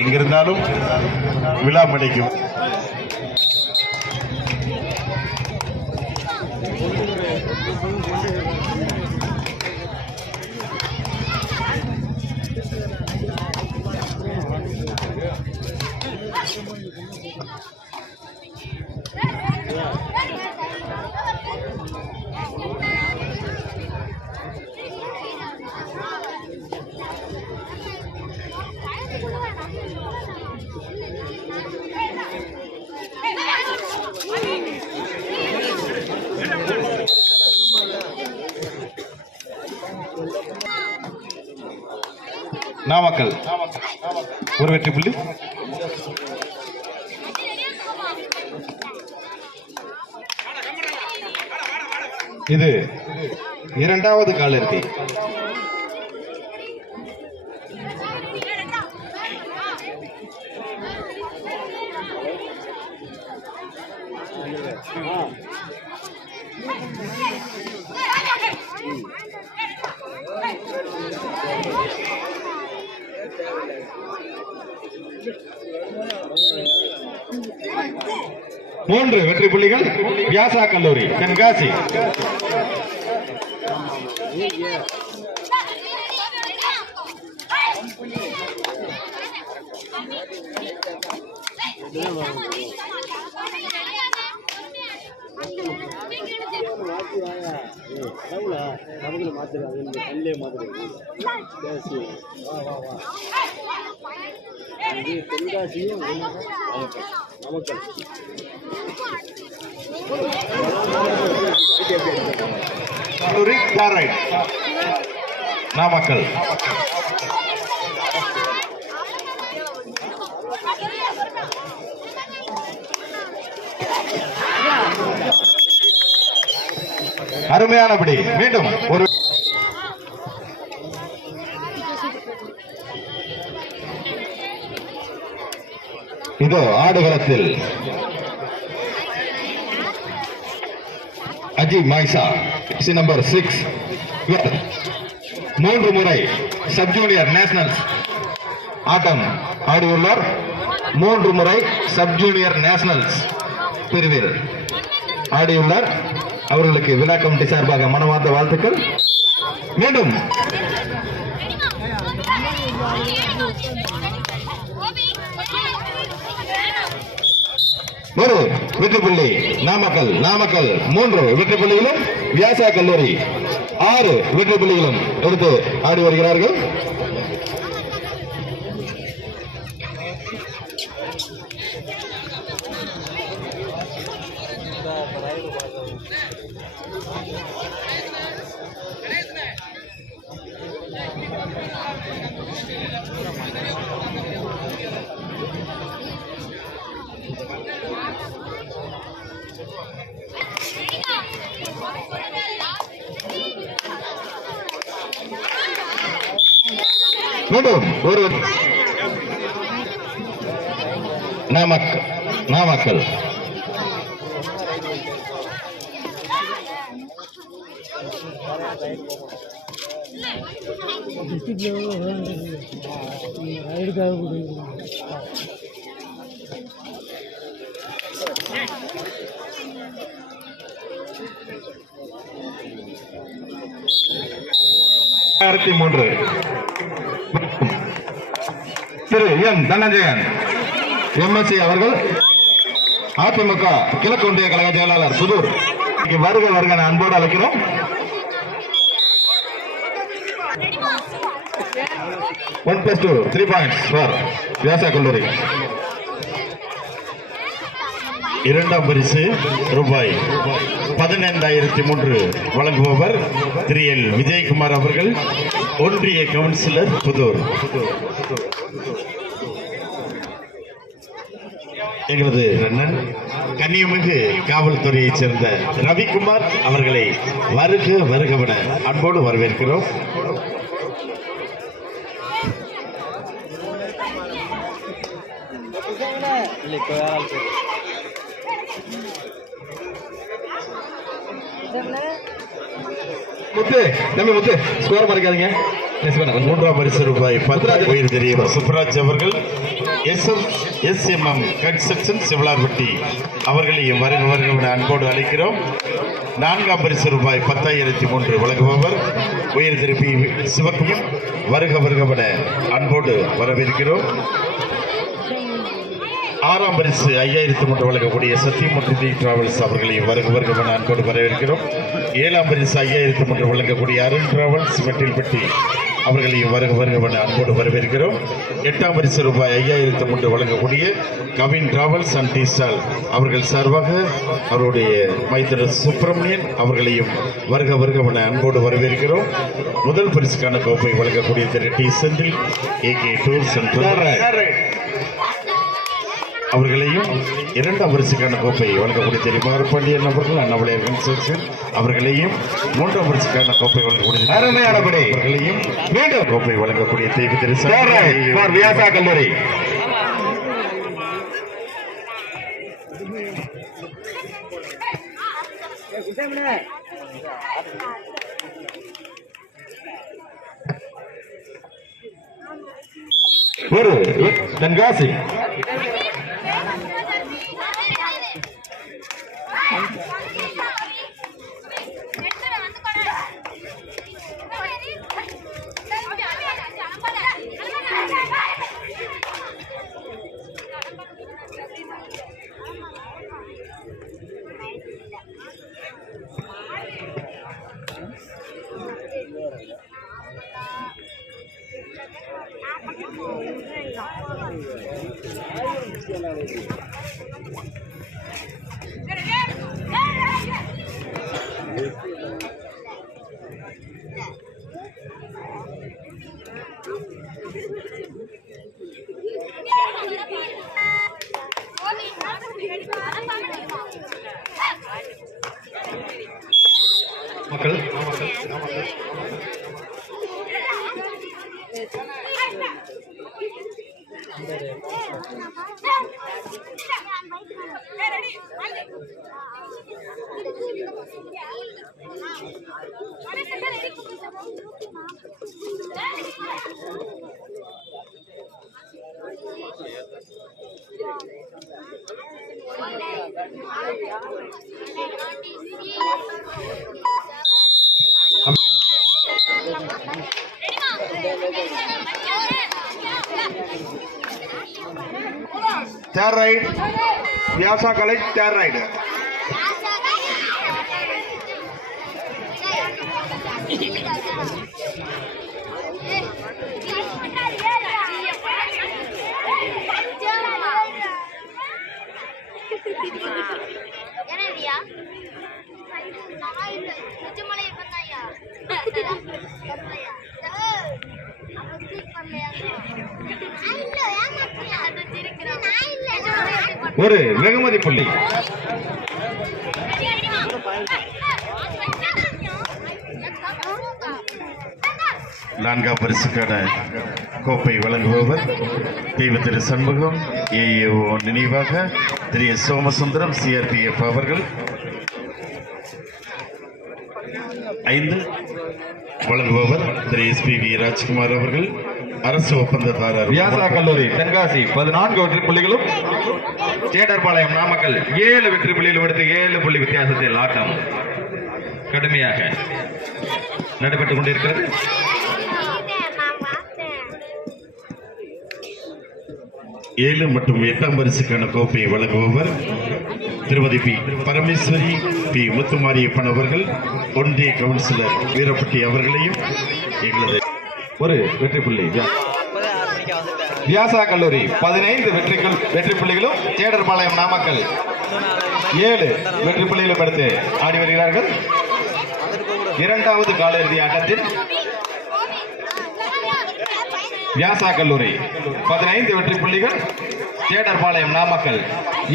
எங்கிருந்தாலும் விழா மணிக்கும் நாமக்கல் ஒரு வெற்றி புள்ளி. இது இரண்டாவது காலிறுதி. மூன்று வெற்றி புள்ளிகள் வியாசா கல்லூரி தென்காசி. நாமக்கல் அருமையானபடி மீண்டும் ஒரு இதோ ஆடுகளத்தில் அஜி மைசா நம்பர் 6 மூன்று முறை சப் ஜூனியர் நேஷனல் ஆட்டம் ஆடியுள்ளார். மூன்று முறை சப் ஜூனியர் நேஷனல்ஸ் பிரிவில் ஆடியுள்ளார். அவர்களுக்கு விழா கமிட்டி சார்பாக மனமார்ந்த வாழ்த்துக்கள். மீண்டும் ஒரு வெற்றி புள்ளி நாமக்கல். நாமக்கல் 3 வெற்றி புள்ளிகளும் வியாசா கல்லூரி 6 வெற்றி புள்ளிகளும் எடுத்து ஆடி வருகிறார்கள். மீண்டும் ஒரு நாமக்கல் திரு எம் தனஞ்சயன் எம்எஸ்சி அவர்கள் அதிமுக கிழக்கு ஒன்றிய கழக செயலாளர் புதூர் வருக வருக அன்போடு அழைக்கிறோம். +2 3 points ஃபார் வியாசா கல்லூரி. இரண்டாம் பரிசு ரூபாய் 15,003 வழங்குபவர் திரு எல் விஜயகுமார் அவர்கள், ஒன்றிய கவுன்சிலர் புதூர். எங்களது அண்ணன் கன்னியமிகு காவல்துறையைச் சேர்ந்த ரவிக்குமார் அவர்களை வருக வருகவென அன்போடு வரவேற்கிறோம். முத்து தம்பி முத்து ஸ்கோர் மறக்காதீங்க. மூன்றாம் பரிசு ரூபாய் 10 உயிர் தெரியும் சுப்ராஜ் அவர்கள் SMM கன்ஸ்ட்ரக்ஷன் சிவலார்பட்டி அவர்களையும் வருக வருக அன்போடு அழைக்கிறோம். 4ஆம் பரிசு ரூபாய் 10,003 வழங்குபவர் உயர் திருப்பி சிவக்கையும் வருக வருகவன அன்போடு வரவேற்கிறோம். 6ஆம் பரிசு 5,003 வழங்கக்கூடிய சத்தியமூர்த்தி டிராவல்ஸ் அவர்களையும் வருக வருகவன அன்போடு வரவேற்கிறோம். 7ஆம் பரிசு 5,003 வழங்கக்கூடிய அருண் டிராவல்ஸ் வெட்டில்பட்டி அவர்களையும் வருக வருகவன அன்போடு வரவேற்கிறோம். 8ஆம் பரிசு ரூபாய் 5,003 வழங்கக்கூடிய Kavin travels and tea stall அவர்கள் சார்பாக அவருடைய மைத்திர சுப்பிரமணியன் அவர்களையும் வருக வருகவன அன்போடு வரவேற்கிறோம். முதல் பரிசுக்கான கோப்பை வழங்கக்கூடிய திரு T Senthil AK tours and அவர்களையும் 2ஆம் பரிசுக்கான கோப்பை வழங்கக்கூடிய திரு மாரப்பாண்டியன் அவர்கள் அண்ணாமலையார் கன்ஸ்ட்ரக்ஷன் அவர்களையும் 3ஆம் பரிசுக்கான கோப்பை வழங்கக்கூடிய அவர்களையும் மீண்டும் கோப்பை வழங்கக்கூடிய தேவி திரு வியாசா கல்லூரி ஒரு தென்காசி மக்கள் தேர் ரைட் வியாசா காலேஜ் தேர் ரைடு ஒரு வெகுமதி புள்ளி. நான்காம் பரிசுக்கான கோப்பை வழங்குபவர் தெய்வ திரு சண்முகம் AAO நினைவாக திரு சோமசுந்தரம் CRPF அவர்கள். 5 வழங்குபவர் திரு SPV ராஜ்குமார் அவர்கள் அரசு ஒப்பந்ததாரர் வியாசா கல்லூரி தென்காசி 14 வெற்றி புள்ளிகளும் சேடர்பாளையம் நாமக்கல் 7 வெற்றி புள்ளிகளும் எடுத்து 7 புள்ளி வித்தியாசத்தில் ஆட்டம் கடுமையாக நடைபெற்றுக் கொண்டிருக்கிறது. ஏழு மற்றும் 8ஆம் பரிசுக்கான கோப்பையை வழங்குபவர் திருமதி P பரமேஸ்வரி P முத்துமாரியப்பன் அவர்கள் ஒன்றிய கவுன்சிலர் வீரப்பட்டி அவர்களையும் எங்களது ஒரு வெற்றி புள்ளி. வியாசா கல்லூரி 15 வெற்றி புள்ளிகளும் சேடர்பாளையம் நாமக்கல் 7 வெற்றி புள்ளிகளும் எடுத்து ஆடி வருகிறார்கள். 2வது காலிறுதி ஆட்டத்தில் வியாசா கல்லூரி 15 வெற்றி புள்ளிகள், சேடர்பாளையம் நாமக்கல்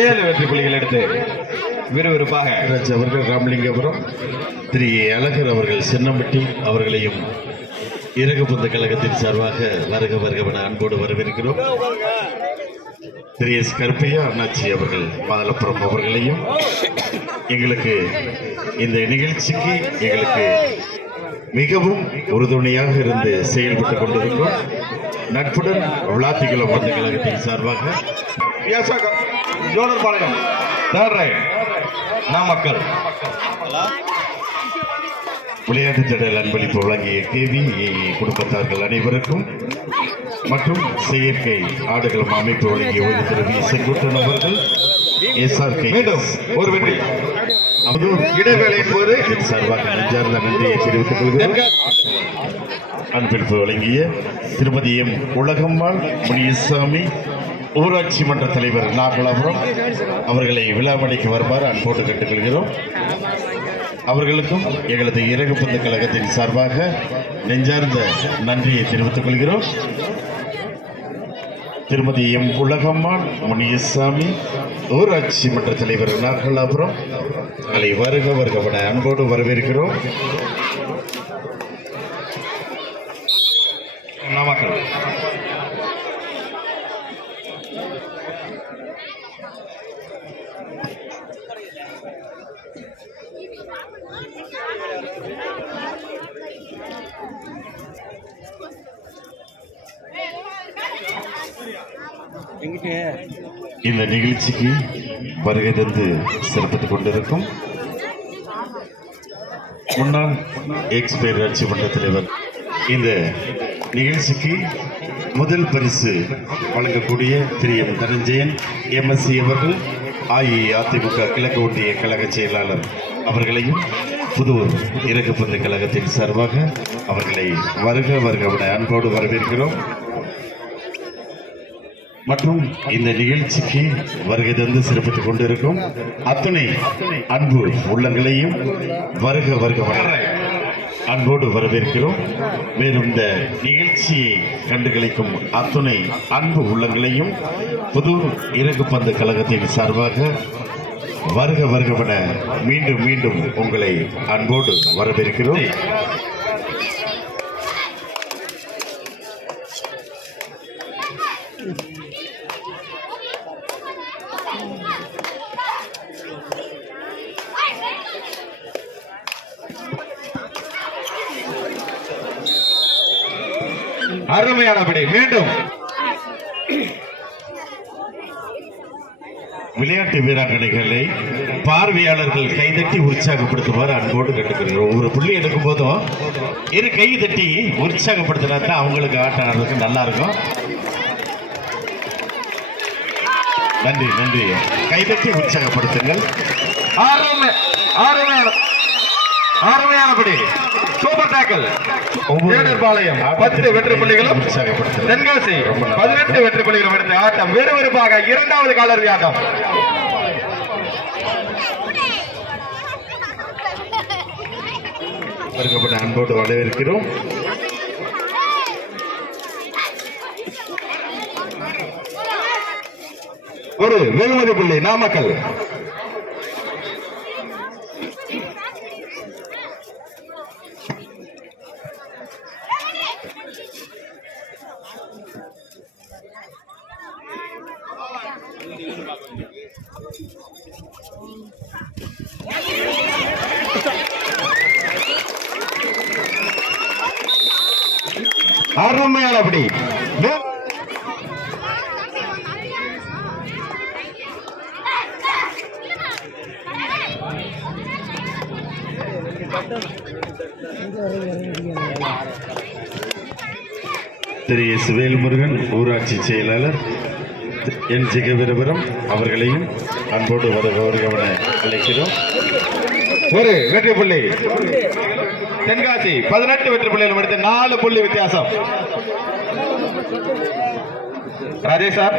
7 வெற்றி புள்ளிகள் எடுத்து விறுவிறுப்பாக அவர்கள் ராமலிங்கபுரம் திரு அழகர் அவர்கள் சின்னம்பட்டி அவர்களையும் இறகுபந்து கழகத்தின் சார்பாக வருக வருகவன அன்போடு வரவேற்கிறோம். திரு S கருப்பையா அண்ணாச்சி அவர்கள் மாதளப்புறம் அவர்களையும் எங்களுக்கு இந்த நிகழ்ச்சிக்கு எங்களுக்கு மிகவும் உறுதுணையாக இருந்து செயல்பட்டுக் கொண்டிருக்கிறோம். நட்புடன் விளாத்திக்குளம் பந்து கழகத்தின் சார்பாக வியாசா ஜோனர் பாளையம் தேர்ட் ரைட் நாமக்கல். விளையாட்டு திடல் அன்பளிப்பு வழங்கிய கேவி குடும்பத்தார்கள் அனைவருக்கும் மற்றும் செயற்கை ஆடுகளம் அமைப்பு வழங்கிய ஓய்வு திரு வி. செங்குட்டன் அவர்கள் SRK மீண்டும் ஒரு வெற்றி. இடைவேளையின் போது சார்பாக நெஞ்சார்ந்த நன்றியை தெரிவித்துக் கொள்கிறோம். அன்பளிப்பு வழங்கிய திருமதி எம். உலகம்மாள் முனியசாமி ஊராட்சி மன்ற தலைவர் நாகலாபுரம் அவர்களை விழாமணிக்கு வருமாறு அன்போடு கேட்டுக்கொள்கிறோம். அவர்களுக்கும் எங்களது இறகுப்பந்து கழகத்தின் சார்பாக நெஞ்சார்ந்த நன்றியை தெரிவித்துக் கொள்கிறோம். திருமதி எம். உலகம்மாள் முனியசாமி ஊராட்சி மன்ற தலைவர் நாகலாபுரம் அவர்களை வருக வருகவன அன்போடு வரவேற்கிறோம். நாமக்கல். இந்த நிகழ்ச்சிக்கு வருகை தந்து சிறப்பித்துக் கொண்டிருக்கும் முன்னாள் எக்ஸ் பேரூராட்சி மன்ற தலைவர் இந்த நிகழ்ச்சிக்கு முதல் பரிசு வழங்கக்கூடிய திரு எம். தனஞ்சயன் MSc அவர்கள் அஇஅதிமுக கிழக்கு ஒன்றிய கழக செயலாளர் அவர்களையும் புதூர் இறகுப்பந்து கழகத்தின் சார்பாக அவர்களை வருக வருகவுடன் அன்போடு வரவேற்கிறோம். மற்றும் இந்த நிகழ்ச்சிக்கு வருகை தந்து சிறப்பித்துக் கொண்டிருக்கும் அத்துணை அன்பு உள்ளங்களையும் வருக வருகவுடன் அன்போடு வரவேற்கிறோம். மேலும் இந்த நிகழ்ச்சியை கண்டுகளிக்கும் அத்துணை அன்பு உள்ளங்களையும் புதூர் இறகுப்பந்து கழகத்தின் சார்பாக வருக வருகவன மீண்டும் மீண்டும் உங்களை அன்போடு வரவேற்கிறோம். அருமையான படி. மீண்டும் விளையாட்டு வீராங்கனைகளை பார்வையாளர்கள் கைதட்டி உற்சாகப்படுத்துமாறு அன்போடு கேட்டுக்கிறோம். ஒவ்வொரு புள்ளி எடுக்கும் போதும் இரு கை தட்டி உற்சாகப்படுத்தினா தான் அவங்களுக்கு ஆட்டம் ஆடுறதுக்கு நல்லா இருக்கும். நன்றி நன்றி. கைதட்டி உற்சாகப்படுத்துங்கள். அருமையானபடி சூப்பர் டேக்கல். பாளையம் 10 வெற்றி புள்ளிகளும் தென்காசி 18 வெற்றி புள்ளிகளும் எடுத்து ஆட்டம் விறுவிறுப்பாக இரண்டாவது காலர் ஆட்டம். அன்போடு வரவேற்கிறோம். ஒரு வெகுமதி புள்ளி நாமக்கல். அருமையானபடி திரு எஸ். வேல்முருகன் ஊராட்சி செயலாளர் என். ஜெகவீரபுரம் அவர்களையும் அன்போடு வருகவன அழைக்கிறோம். ஒரு வெற்றி புள்ளி தென்காசி 18 வெற்றி புள்ளிகள் எடுத்து 4 புள்ளி வித்தியாசம். ராஜேஷ் சார்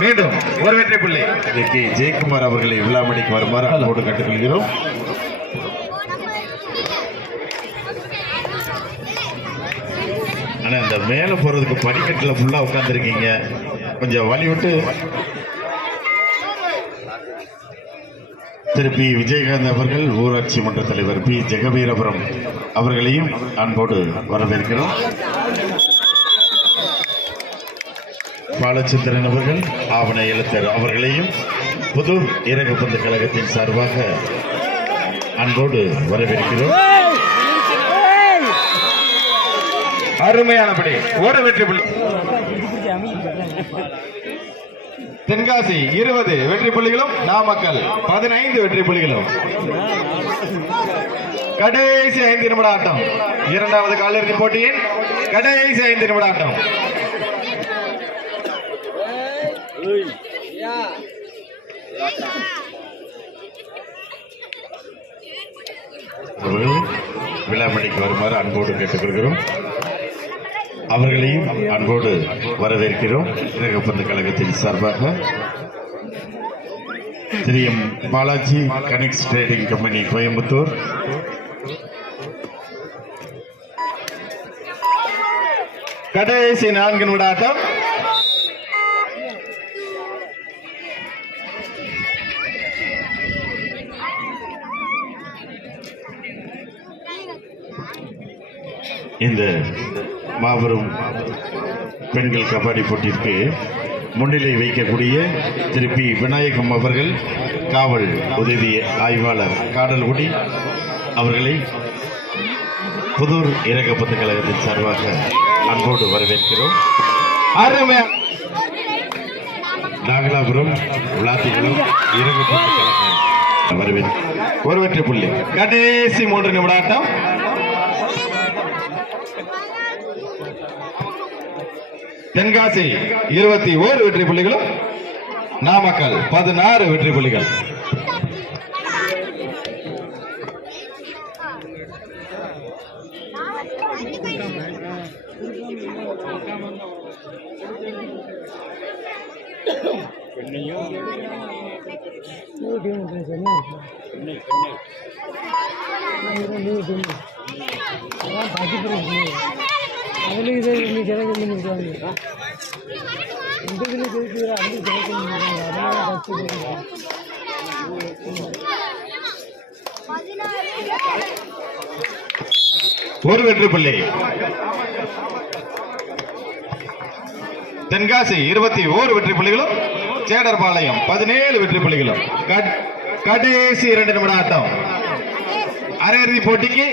மீண்டும் ஒரு வெற்றி புள்ளி. இதற்கு ஜெயக்குமார் அவர்களை விழாமணிக்கு வருமாறு அன்போடு கேட்டுக்கொள்கிறோம். ஆனா அந்த மேல போறதுக்கு படிக்கட்டுல ஃபுல்லா உட்கார்ந்துருக்கீங்க, கொஞ்சம் வழி விட்டு. திரு பி விஜயகாந்த் அவர்கள் ஊராட்சி மன்ற தலைவர் பி ஜெகவீரபுரம் அவர்களையும் அன்போடு வரவேற்கிறோம். பாலச்சந்திரன் அவர்கள் ஆவண எழுத்தர் அவர்களையும் புதூர் இறகுப்பந்து கழகத்தின் சார்பாக அன்போடு வரவேற்கிறோம். அருமையானபடி ஒரு வெற்றி புள்ளி. தென்காசி 20 வெற்றி புள்ளிகளும், நாமக்கல் 15 வெற்றி புள்ளிகளும். கடைசி 5 நிமிட ஆட்டம், இரண்டாவது காலிறுதி போட்டியின் கடைசி 5 நிமிட ஆட்டம். விழாமணிக்கு வருமாறு அன்போடு கேட்டுக்கொள்கிறோம். அவர்களையும் அன்போடு வரவேற்கிறோம். இறகுப்பந்து கழகத்தின் சார்பாக திரு M Balaji connects trading company Coimbatore, கடைசி 4 நிமிட ஆட்டம். இந்த மாபெரும் பெண்கள் கபடி போட்டிற்கு முன்னிலை வைக்கக்கூடிய திரு பி விநாயகம் அவர்கள், காவல் உதவி ஆய்வாளர் காடல்குடி அவர்களை புதூர் இறக்கப்பட்ட கழகத்தின் சார்பாக அன்போடு வரவேற்கிறோம். அருமையா நாகலாபுரம் விளாத்திகளும் இறக்கப்பட்ட கழகம் வரவேற்கிறோம். ஒரு வெற்றி புள்ளி. கடைசி 3 நிமிட ஆட்டம். தென்காசி 21 வெற்றி புள்ளிகளும், நாமக்கல் 16 வெற்றி புள்ளிகள். ஒரு வெற்றி புள்ளி. தென்காசி 21 வெற்றி புள்ளிகளும், சேடர்பாளையம் 17 வெற்றி புள்ளிகளும். கடைசி 2 நிமிட ஆட்டம். அரையிறுதி போட்டிக்கு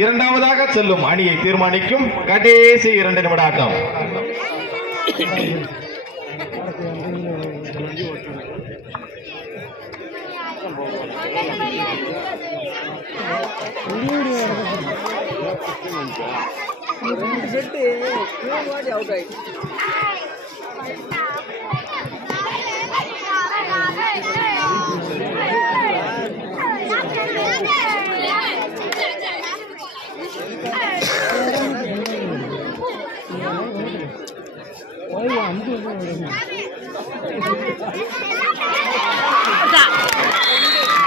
இரண்டாவதாக செல்லும் அணியை தீர்மானிக்கும் கடைசி 2 நிமிட ஆட்டம்.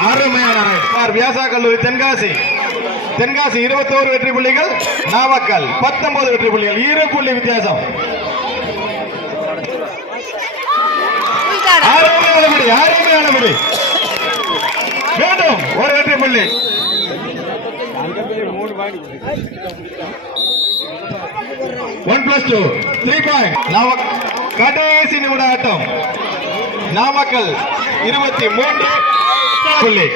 அருமையான வியாசா கல்லூரி தென்காசி 21 வெற்றி புள்ளிகள், நாமக்கல் 19 வெற்றி புள்ளிகள். 2 புள்ளி வித்தியாசம். அருமையானபடி மீண்டும் ஒரு வெற்றி புள்ளி. 1+2 3 பாயிண்ட். கடைசி நிமிட ஆட்டம். நாமக்கல் 23 புள்ளி,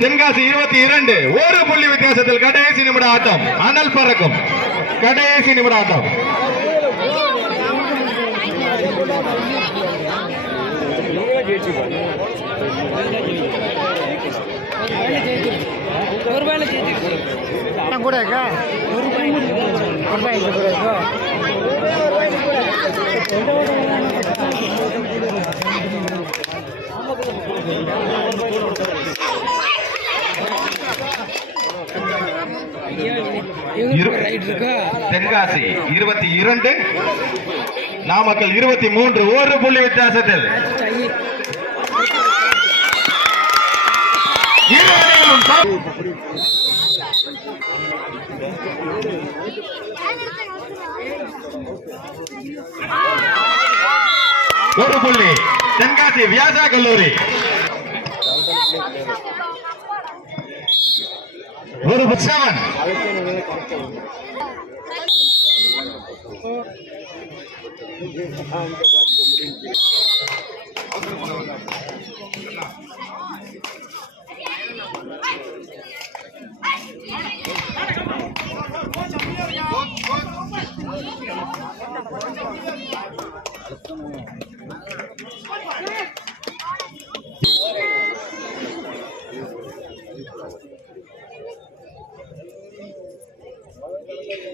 தென்காசி 22. 1 புள்ளி வித்தியாசத்தில் கடைசி நிமிட ஆட்டம். அனல் பறக்கும் கடைசி நிமிட ஆட்டம். கூட தென்காசி 22, நாமக்கல் 23. 1 புள்ளி வித்தியாசத்தில் ஒரு புள்ளி தென்காசி வியாசா கல்லூரி. ஒரு 7.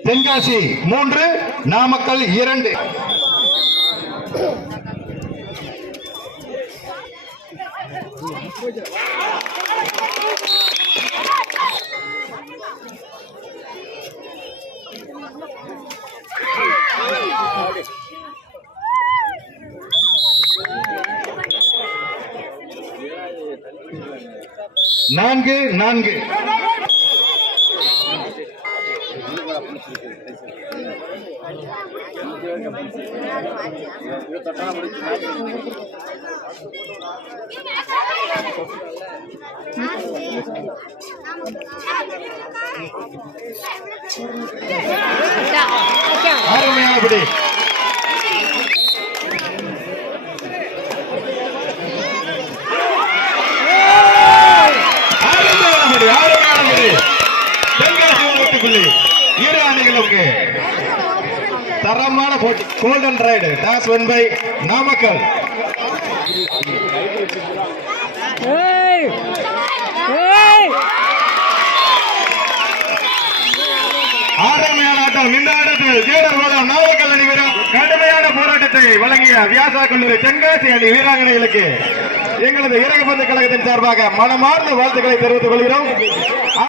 தென்காசி 3 நாமக்கல் 2. நான்கு 4. அருமையானபடி தென்காசி 1 புள்ளி. இரு அணிகளுக்கு தரமான போட்டி. Golden raid toss won by Namakkal. அருமையான ஆட்டம். இந்த ஆட்டத்தில் ஜேடர் மூலம் நாமக்கல் அணி வீரர் கடுமையான போராட்டத்தை வழங்கிய வியாசா கல்லூரி தென்காசி அணி வீராங்கனைகளுக்கு எங்களது இறகுபந்து கழகத்தின் சார்பாக மனமார்ந்த வாழ்த்துக்களை தெரிவித்துக் கொள்கிறோம்.